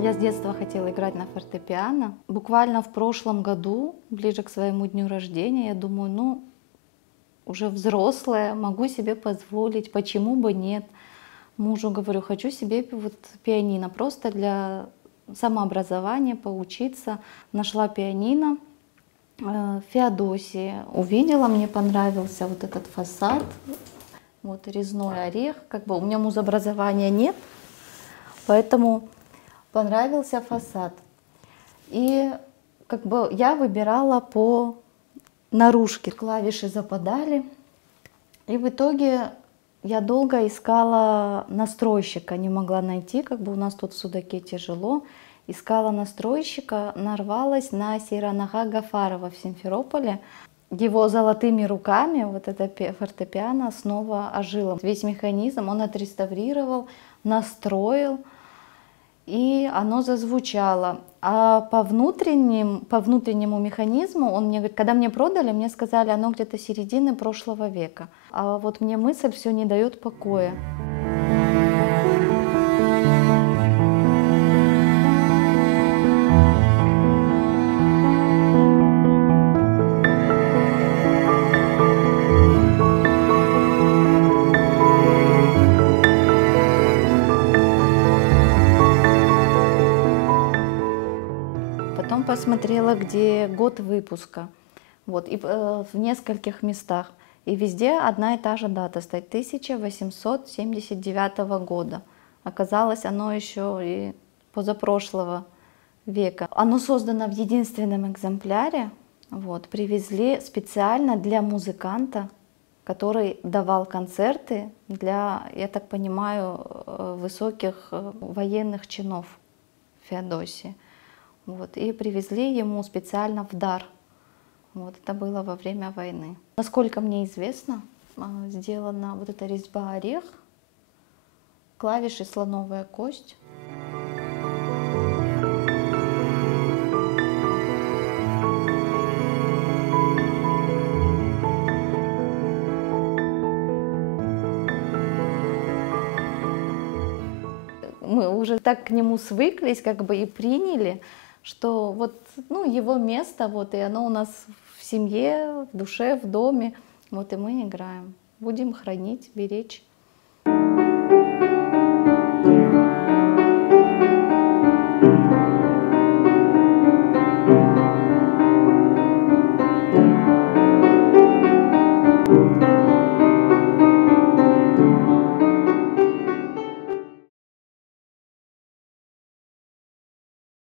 Я с детства хотела играть на фортепиано. Буквально в прошлом году, ближе к своему дню рождения, я думаю, ну, уже взрослая, могу себе позволить, почему бы нет. Мужу говорю, хочу себе вот пианино, просто для самообразования, поучиться. Нашла пианино в Феодосии, увидела, мне понравился вот этот фасад, вот резной орех. Как бы у меня музобразования нет, поэтому понравился фасад. И как бы я выбирала по наружке. Клавиши западали. И в итоге я долго искала настройщика, не могла найти. Как бы у нас тут в Судаке тяжело. Искала настройщика, нарвалась на Сейранага Гафарова в Симферополе. Его золотыми руками вот это фортепиано снова ожило. Весь механизм он отреставрировал, настроил. И оно зазвучало. А по внутреннему механизму, он мне говорит, когда мне продали, мне сказали, оно где-то середины прошлого века. А вот мне мысль все не дает покоя. Потом посмотрела, где год выпуска. Вот, и в нескольких местах. И везде одна и та же дата стоит, 1879 года. Оказалось, оно еще и позапрошлого века. Оно создано в единственном экземпляре. Вот, привезли специально для музыканта, который давал концерты для, я так понимаю, высоких военных чинов в Феодосии. Вот, и привезли ему специально в дар. Вот, это было во время войны. Насколько мне известно, сделана вот эта резьба орех, клавиши слоновая кость. Мы уже так к нему свыклись, как бы и приняли, что вот, ну, его место, вот, и оно у нас в семье, в душе, в доме, вот, и мы играем. Будем хранить, беречь.